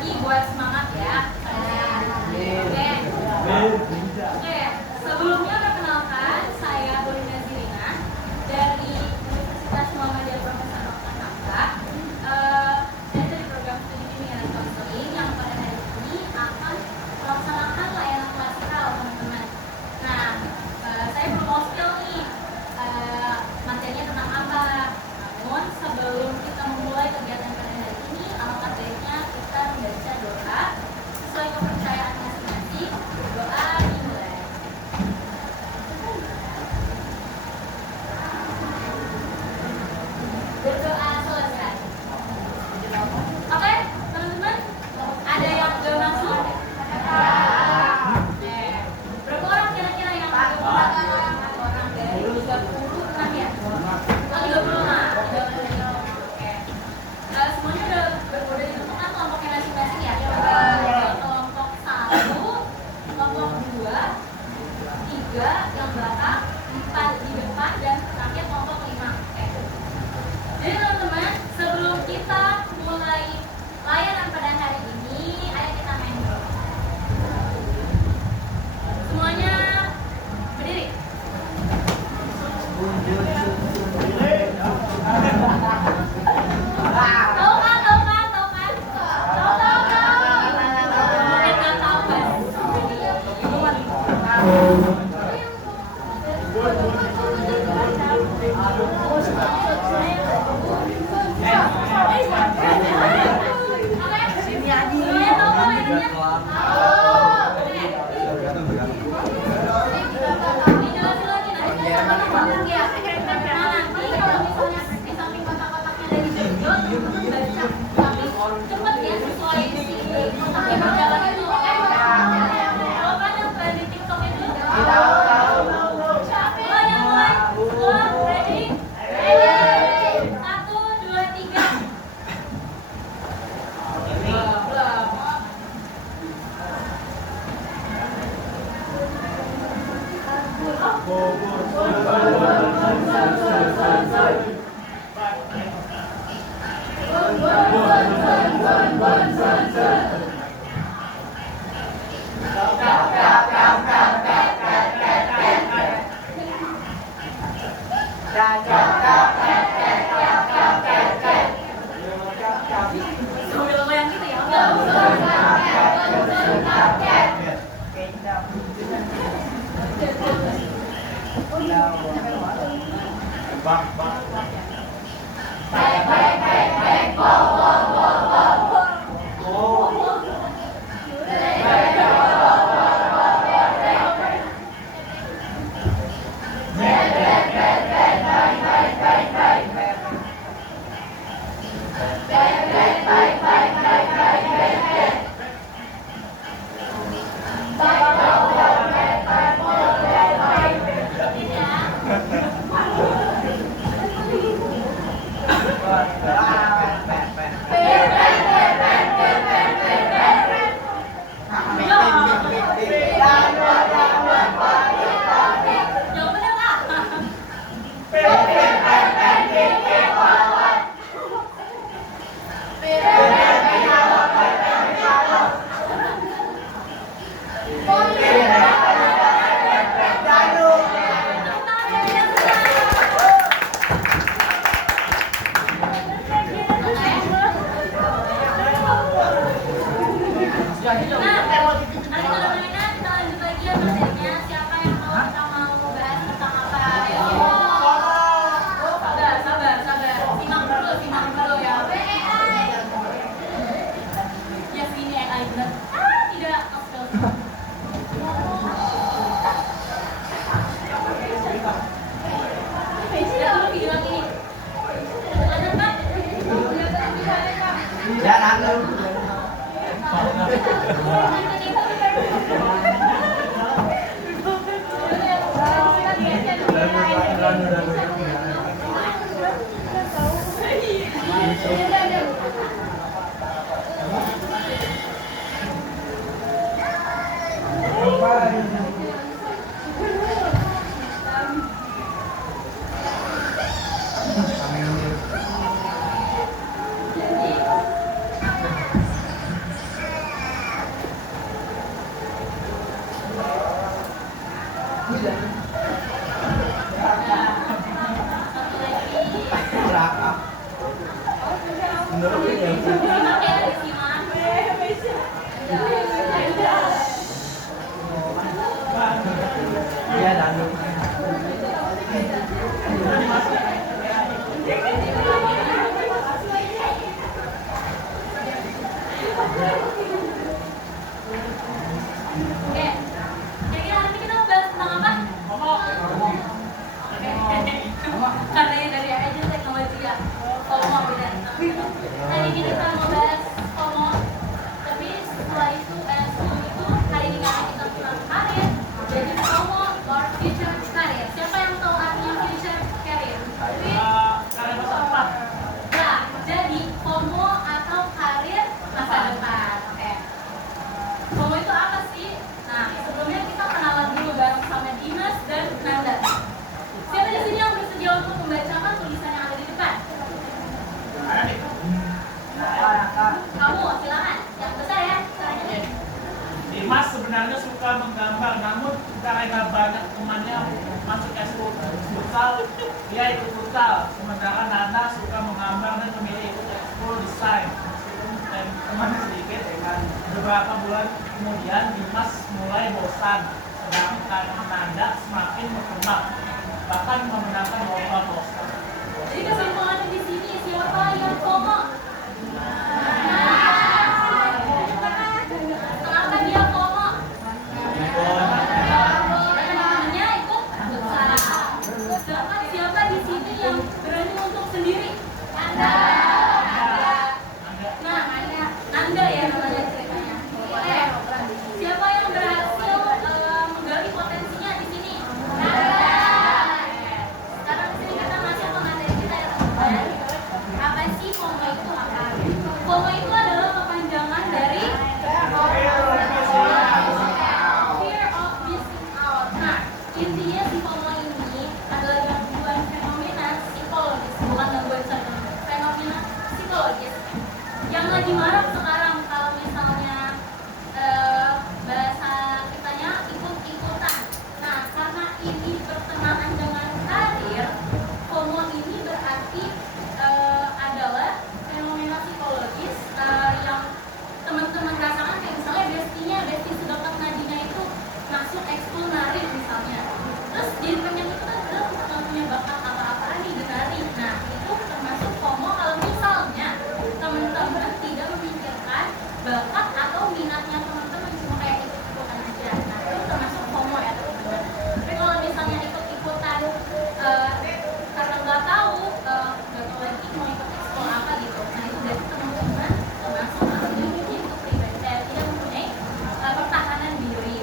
lagi buat semangat ya. Oke. Sebelumnya perkenalkan, saya Bolinda Zirina dari Universitas Muhammadiyah Profesor Dr. Hamka. Saya dari program studi bimbingan konseling yang pada hari ini akan melaksanakan layanan klasikal, teman-teman. Nah, saya belum mau spill nih materinya tentang apa. Namun sebelum kita memulai kegiatan pada hari ini, alangkah baiknya kita membaca doa sesuai kepercayaan masing-masing. Doa dimulai. Berdoa selesai. Oke, teman-teman, ada yang belum langsung? Berapa orang kira-kira yang belum orang dari 36 ya? Oh, 36. Oke. Semuanya udah ditentukan kelompoknya masing-masing ya? Kelompok 1, kelompok 2, 3 yang belakang, 4 di depan, dan terakhir kelompok 5. Oke. Jadi teman-teman, sebelum kita mulai layanan pada hari ini, ayo kita main dulu. Semuanya berdiri. Tahu kan? Mungkin nggak tahu kan? Cepet ya, sesuai si kotaknya berjalan itu. Kalau kan yang tren di TikTok itu ready? 1, 2, 3. Sambil goyang gitu ya? Jawabannya apa? Nah, nanti kalau udah mainan, kita lanjut lagi ya materinya. Siapa yang kita mau bahas tentang apa? Sabar. Simak dulu ya. Yes, ini AI benar. Tidak. Lihat dulu video lagi nih. Lanjut, Pak. Jangan dulu. kira-kira hari ini kita mau bahas tentang apa? Karena ya dari aja teknologi ya, FOMO benar. Hari ini kita mau bahas FOMO, tapi setelah itu hari ini karena kita tentang karir, jadi FOMO or future career. Siapa yang tahu artinya future career? Karir masa depan. Nah, jadi FOMO atau karir masa depan. Oke. FOMO itu apa sih? Nah, sebelumnya kita kenalan dulu bareng sama Dimas dan Nanda. Siapa di sini yang bersedia untuk membacakan tulisan yang ada di depan? Ada nih. Kamu, silakan. Yang besar ya. Caranya. Dimas sebenarnya suka menggambar, namun karena banyak temannya masuk ekskul futsal, dia ikut futsal. Sementara Nanda suka menggambar dan memilih ikut ekskul desain. Dan temannya sedikit, beberapa bulan kemudian Dimas mulai bosan, sedangkan Nanda semakin berkembang, bahkan memenangkan lomba poster. Jadi kesimpulannya di sini siapa yang FOMO? Kenapa dia FOMO? Teman-temannya ikut futsal. Sedangkan siapa di sini yang berani untuk sendiri? Anda. Nah, Nanda ya namanya ceritanya. Siapa yang berhasil menggali potensinya di sini? Nanda. Sekarang di sini kita masuk ke materi kita ya teman-teman. Apa sih FOMO itu apa? FOMO itu adalah kepanjangan dari Fear of Missing Out. Nah, intinya si FOMO ini adalah gangguan fenomena psikologis, bukan gangguan fenomena psikologis yang lagi marak sekarang. Kalau misalnya bahasa kitanya ikut-ikutan. Nah, karena ini berkenaan dengan karir, FOMO ini berarti adalah fenomena psikologis yang teman-teman rasakan, kayak misalnya bestie sedekat nadinya itu masuk ekskul nari misalnya, terus jadi pengen itu kan padahal nggak punya bakat apa-apaan di nari. Nah, itu termasuk FOMO kalau misalnya teman-teman tidak memikirkan bakat atau minatnya teman-teman, cuma kayak ikut-ikutan aja. Nah, itu termasuk FOMO ya teman-teman. Tapi kalau misalnya ikut-ikutan karena nggak tahu lagi mau ikut ekskul apa gitu, nah itu berarti teman-teman termasuk itu pribadi tidak mempunyai pertahanan diri.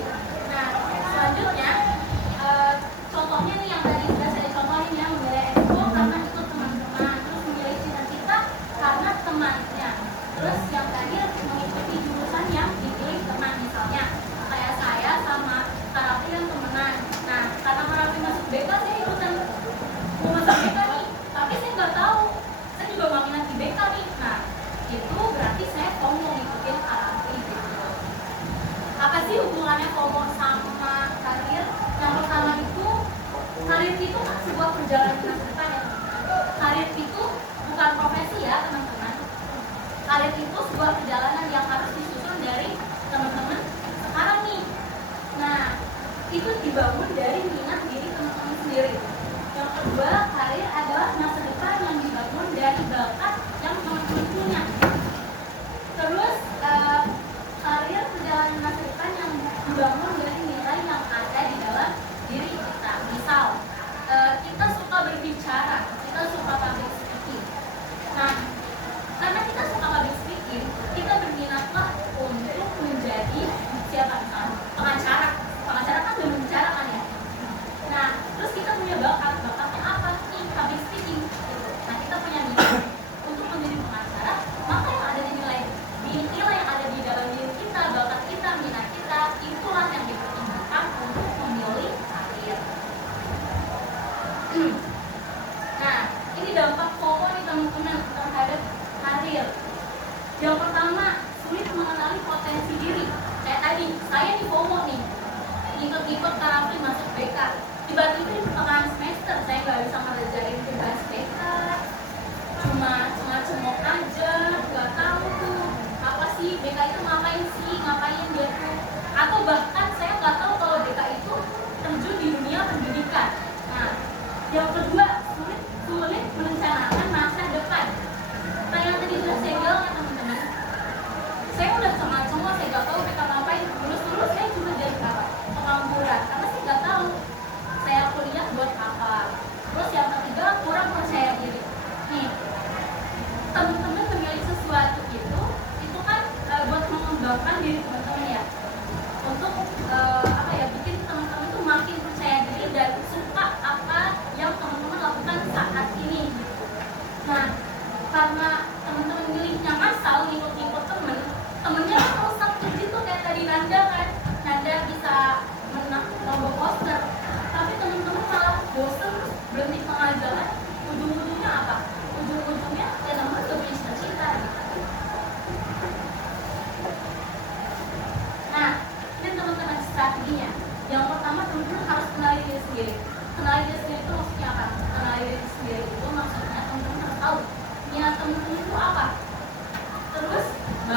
Nah, selanjutnya contohnya nih yang tadi sudah saya contohin ya, memilih ekskul karena ikut teman-teman, terus memilih cita-cita karena temannya, terus yang tadi mengikuti jurusan yang dipilih teman, misalnya kayak saya sama Karapi yang temenan. Nah, karena Karapi masuk BK, saya ikutan mau masuk BK nih, tapi saya nggak tahu, saya juga nggak minat di BK nih. Nah, itu berarti saya FOMO ngikutin Karapi gitu. Apa sih hubungannya FOMO sama karir? Yang pertama itu, karir itu kan sebuah perjalanan masa depan ya teman-teman. Karir itu bukan profesi ya teman-teman. Karir itu sebuah perjalanan yang harus disusun dari teman-teman sekarang nih. Nah, itu dibangun dari minat diri teman-teman sendiri. Yang kedua, karir adalah masa depan yang dibangun dari bakat yang teman-teman punya. Terus, karir perjalanan masa depan yang dibangun dari nilai yang ada di dalam diri kita. Misal, kita suka berbicara, kita suka public speaking. Nah, karena kita suka public speaking, kita berminatlah untuk menjadi siapa misalnya? Pengacara. Pengacara kan udah berbicara kan ya. Nah, terus kita punya bakatnya apa sih? Public speaking. Gitu. Nah, kita punya minat untuk menjadi pengacara, maka yang ada di nilai yang ada di dalam diri kita, bakat kita, minat kita, itulah yang dipertimbangkan untuk memilih karir. Nah, ini dampak FOMO nih teman-teman terhadap karir. Yang pertama, sulit mengenali potensi diri. Kayak tadi, saya di FOMO nih, ikut Karapi masuk BK. Tiba-tiba di pertengahan semester, saya nggak bisa ngerjain tugas BK. Cuma cemok aja, nggak tahu tuh apa sih BK itu ngapain dia tuh. Atau bahkan saya nggak tahu kalau BK itu terjun di dunia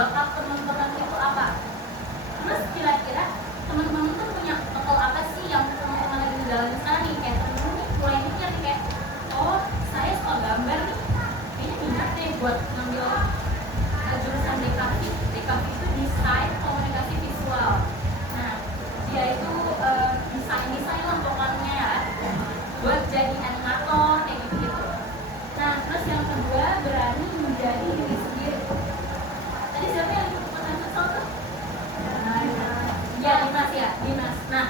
bakat teman-teman itu apa. Terus kira-kira teman-teman tuh punya bekal apa sih yang teman-teman lagi ngejalanin sekarang nih, kayak teman-teman nih mulai mikir nih kayak, oh saya suka gambar nih, kayaknya minat deh buat ngambil jurusan DKV. DKV itu desain komunikasi visual. Nah dia itu desain lah pokoknya ya, buat jadi animator kayak gitu. Nah terus yang kedua, berani menjadi diri sendiri. Tadi siapa yang ikutan futsal tuh? Ya Dimas ya, Dimas. Nah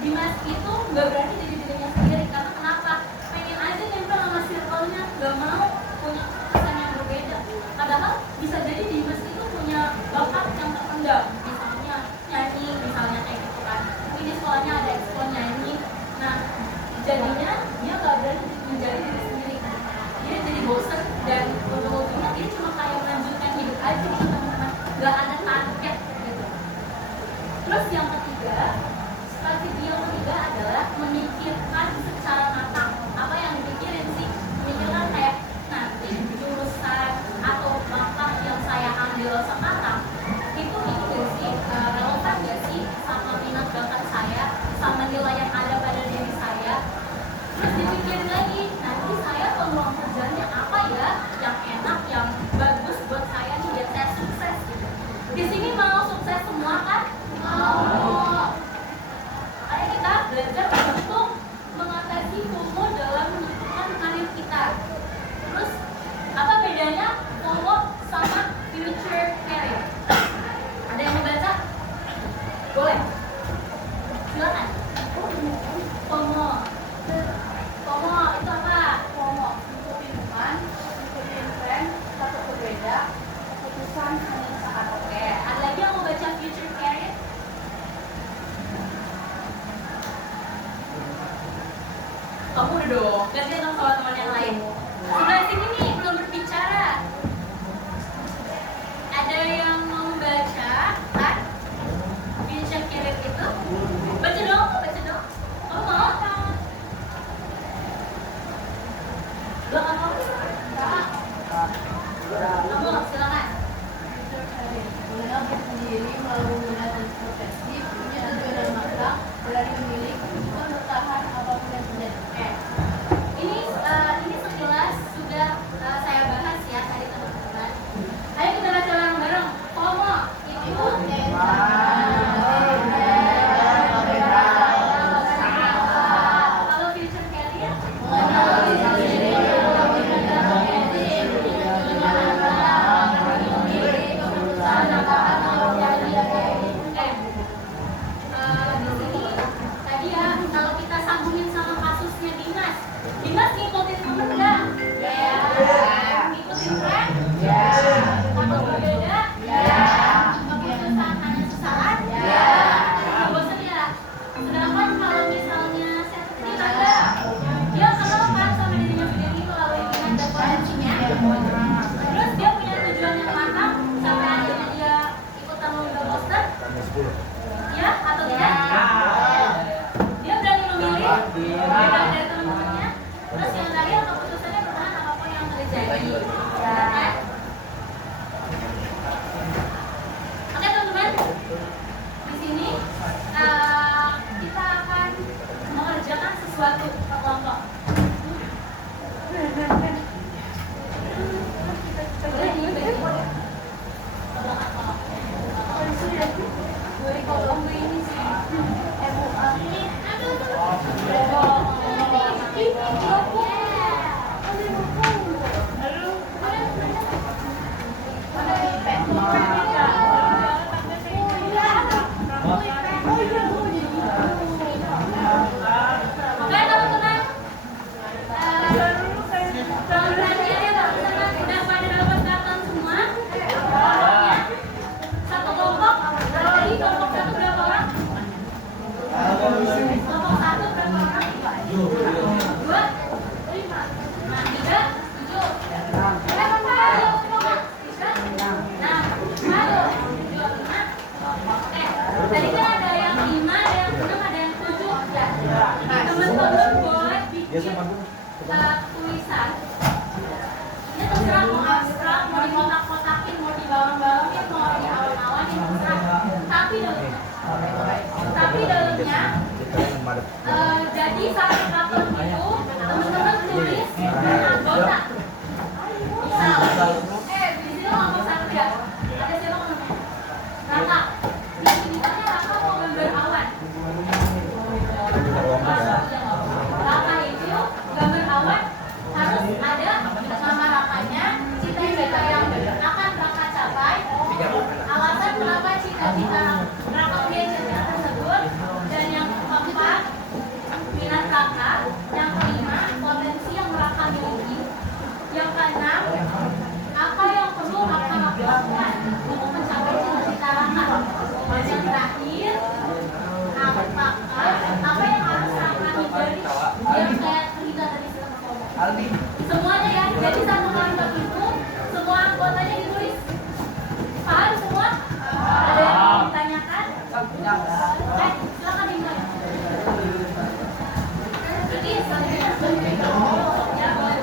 Dimas itu nggak berani jadi dirinya sendiri karena kenapa? Pengen aja nempel sama circle-nya, nggak mau punya kesan yang berbeda. Padahal bisa jadi Dimas itu punya bakat yang terpendam, misalnya nyanyi, misalnya kayak gitu kan. Mungkin di sekolahnya ada ekskul nyanyi. Nah jadinya dia nggak berani menjadi diri sendiri. Dia jadi bosen dan ujung-ujungnya dia cuma kayak melanjutkan hidup aja gitu teman-teman, nggak ada target gitu. Terus yang ketiga, strategi yang ketiga adalah memikirkan secara matang. Apa yang dipikirin sih? Memikirkan kayak nanti jurusan atau bakat yang saya ambil sekarang itu gak sih, relevan gak sih sama minat bakat saya, sama nilai yang ada pada diri saya. Terus dipikirin lagi, nanti saya peluang kerjanya apa ya yang enak, yang bagus buat saya nih biar saya sukses gitu. Di sini mau sukses semua kan? Mau. Ayo kita belajar untuk mengatasi FOMO dalam menentukan karir kita. Terus apa bedanya FOMO sama future career? Ada yang mau baca? Boleh. Silakan. FOMO. FOMO itu apa? FOMO ikutin teman, ikutin tren, takut berbeda, keputusan hanya saat. Oke, ada lagi yang mau baca future career? Kamu udah dong, gantian dong sama teman yang lain. Sebelah sini nih belum berbicara. Ada yang mau baca kan? Future career itu? Baca dong, baca dong. Kamu mau? Lo nggak mau? Enggak. Kamu silakan. Mengenal diri sendiri melalui minat dan profesi, punya tujuan dan magang, berani memilih, juga bertahan apapun yang terjadi. Oke. Ini sekilas sudah saya bahas ya tadi teman-teman. Ayo kita baca bareng-bareng. FOMO itu kalau future career Mengenal diri sendiri melalui minat dan profesi, punya tujuan dan magang, berani memilih, keputusan apapun yang terjadi. di sini tadi ya bisa merakam dia cerita tersebut. Dan yang keempat, minat kakak. Yang kelima, potensi yang kakak miliki. Yang keenam, apa yang perlu kakak lakukan untuk mencapai cita-cita kakak. Dan yang terakhir, apa yang harus kakak hindari biar kayak terhindar dari segala korban. Semuanya ya, jadi satu kalimat itu semua anggotanya ditulis. Paham semua? Ada yang ditanyakan? Silakan dimulai. Jadi selanjutnya ya boleh.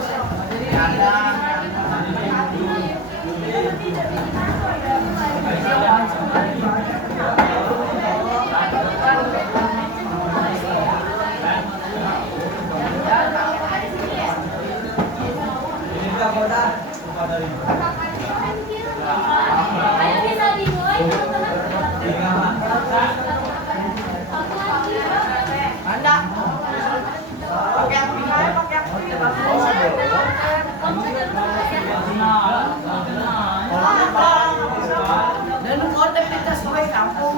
Ayo bisa dimulai teman-teman. Dan aktivitas kowe kampung.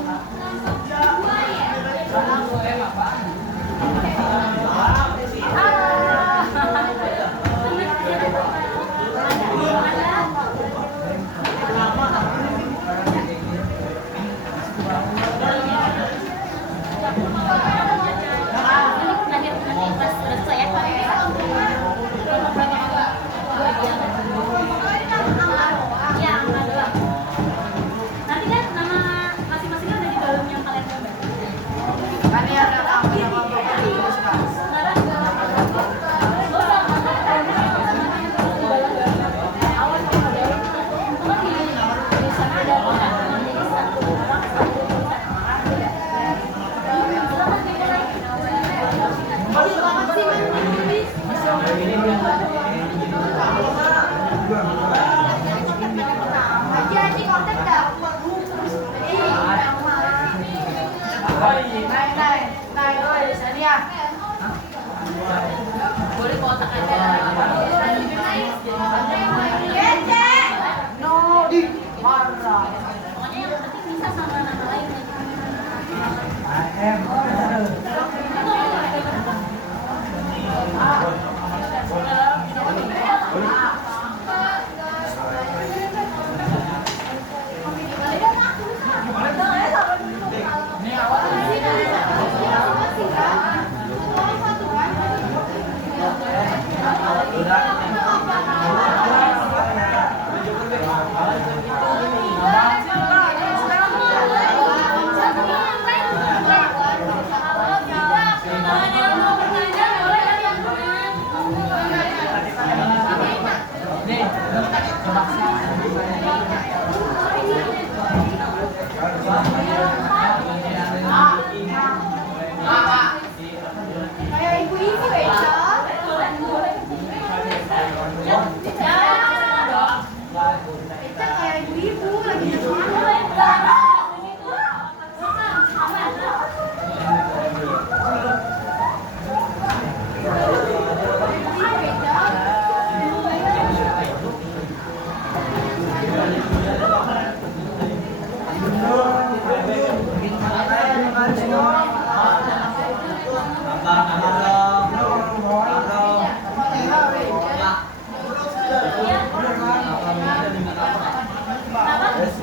Nanti kan nama masing-masing ada di dalam yang kalian gambar. Kan ya ada nama Này ơi, sani ya. Boleh kotak aja. No, di marah. Pokoknya yang penting bisa sama nama lain. Kayak ibu-ibu ya, Cak. Eca kayak ibu-ibu lagi di sekolah.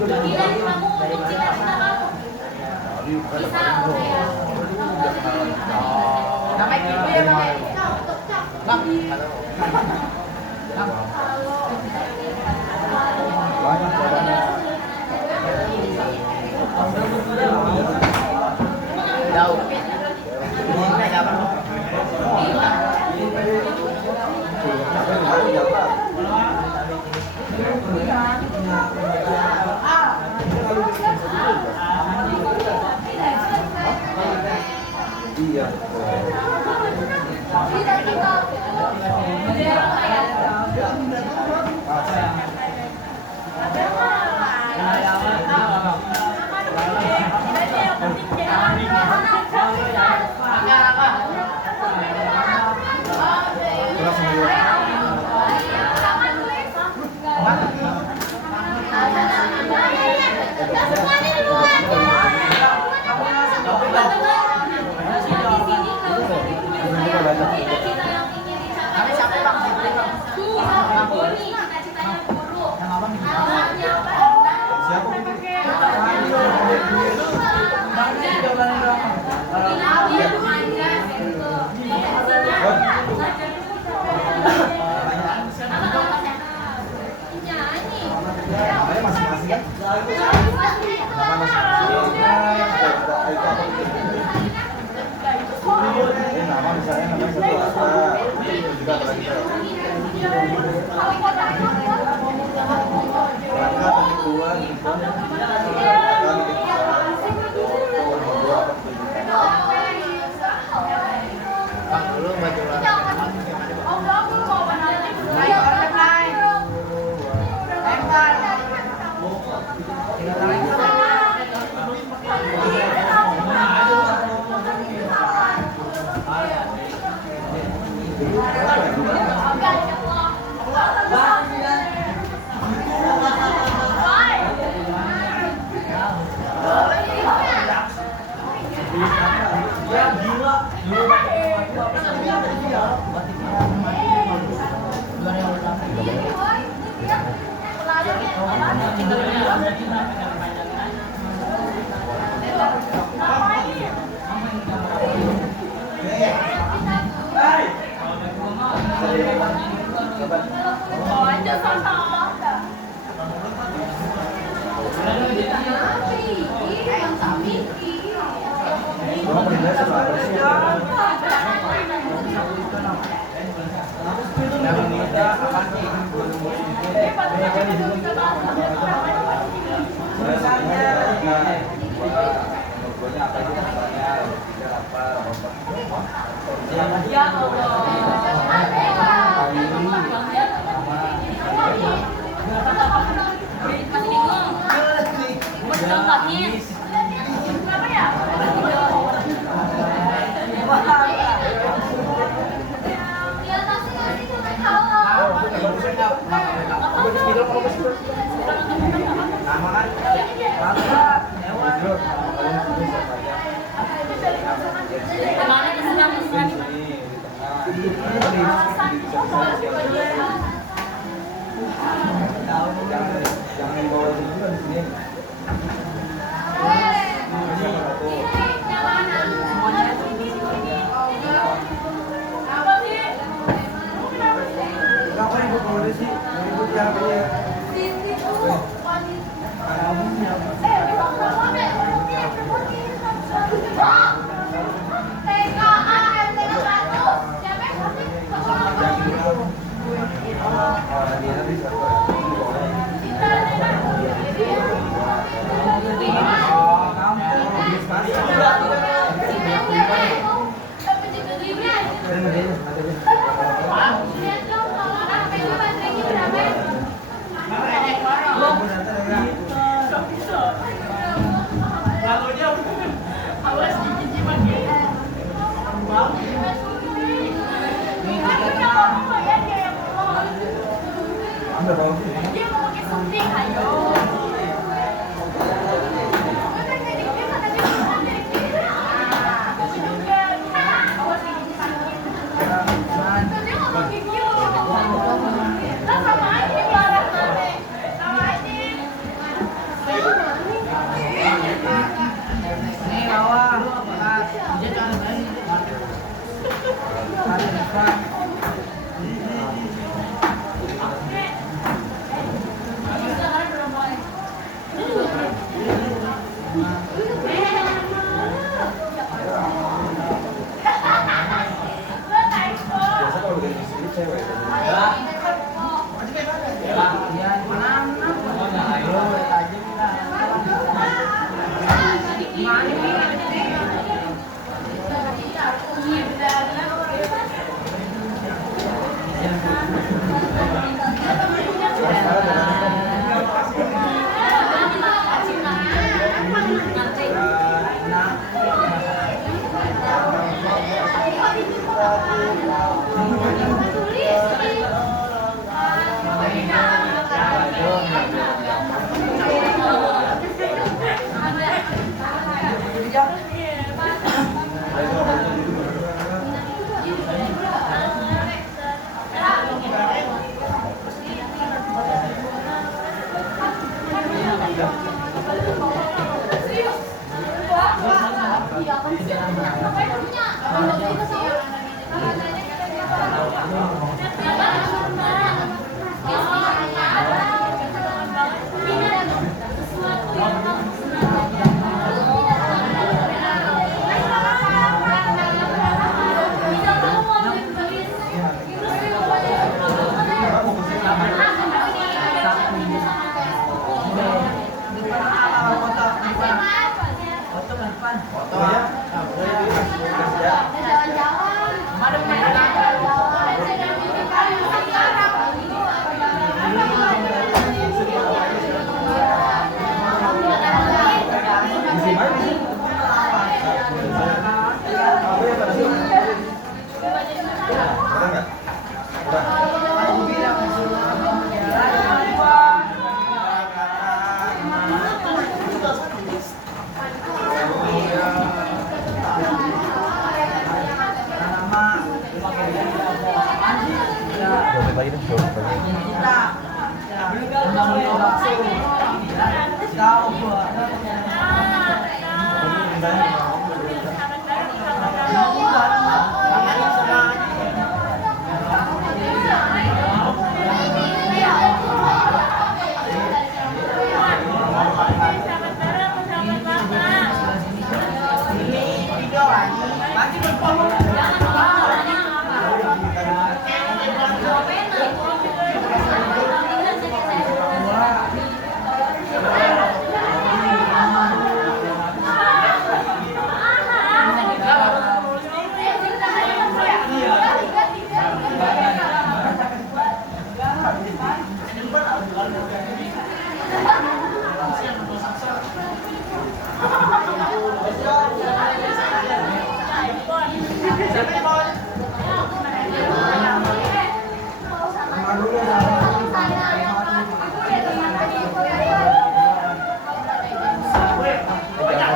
Pilihan kamu untuk cita-cita kamu. Misal kayak Namanya ibu ya, Bang. Bang. Đâu? Ini ada apa? Iya. Yang penting jangan Nama misalnya namanya satu apa? Itu juga berarti. Rangka penipuan itu. Bang, lu baju lah. Ya Allah. Masih bingung. Mau contohnya? Kenapa ya? Kemana kesenang Jangan bawa juga di sini. Kenapa ribut bawa di sini? Ribut siapa ya? Dia mau pakai suntik, ayo. Sesuatu yang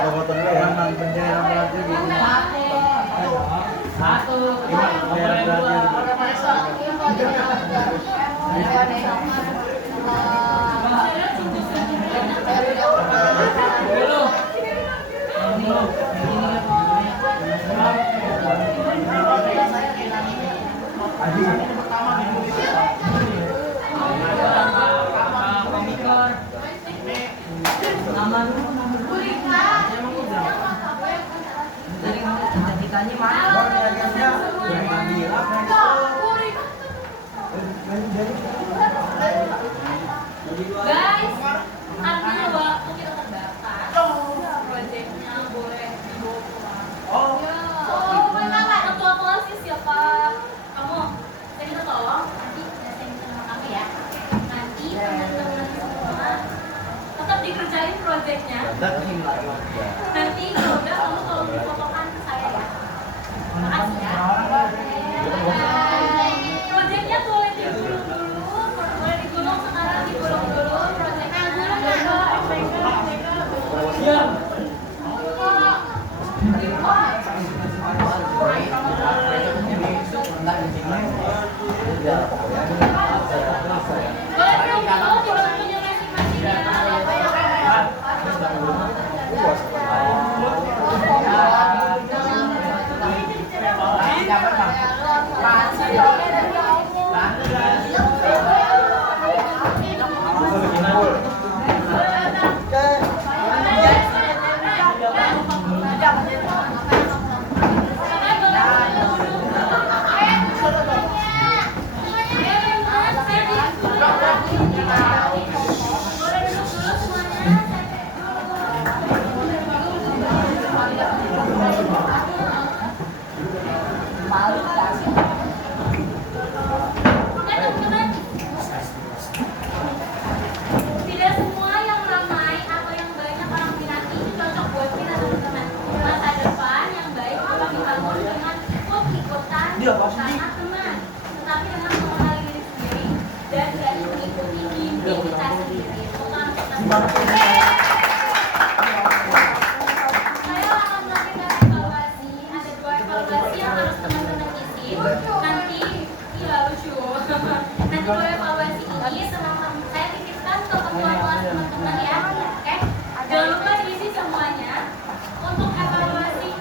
Foto-foto dulu ya, mantannya yang berarti gitu. Satu, Guys, artinya waktu kita terbatas, proyeknya boleh dibawa pulang. Ketua kelas siapa? Kamu, saya minta tolong, nanti saya minta nama kamu ya. Nanti teman-teman semua tetap dikerjain proyeknya. Nanti kalau udah kamu tolong difotokan ke saya ya. Makasih ya. Proyeknya boleh digulung dulu, boleh digulung sekarang digulung dulu. Proyeknya siap. boleh duduk dulu di waktunya masing-masing ya. Tidak semua yang ramai atau yang banyak orang minati itu cocok buat kita teman-teman. Masa depan yang baik itu kami bangun dengan ikut-ikutan karena teman, tetapi dengan mengenali diri sendiri dan berani mengikuti mimpi kita sendiri. Bukan kita sendiri. Saya akan melakukan evaluasi. Ada 2 evaluasi yang harus teman-teman isi. Nanti, iya lucu. Nanti 2 evaluasi ini teman-teman saya titipkan ke ketua kelas teman-teman ya. Oke? Jangan lupa diisi semuanya. Untuk evaluasi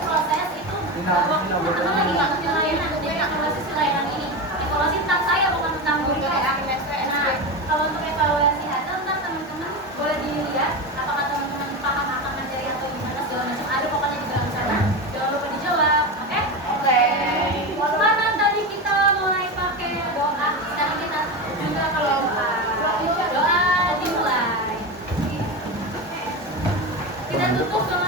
proses itu teman-teman lagi nggak ngerti layanan. Jadi evaluasi si layanan ini. Evaluasi tentang saya bukan tentang guru ya. Nah, kalau untuk evaluasi hasil ntar teman-teman boleh dilihat apakah teman-teman paham akan materi atau gimana segala macam. Ada pokoknya di dalam sana. Jangan lupa dijawab. Oke? Mana tadi kita mulai pakai doa. Sekarang kita juga kalau doa dimulai. Kita tutup dengan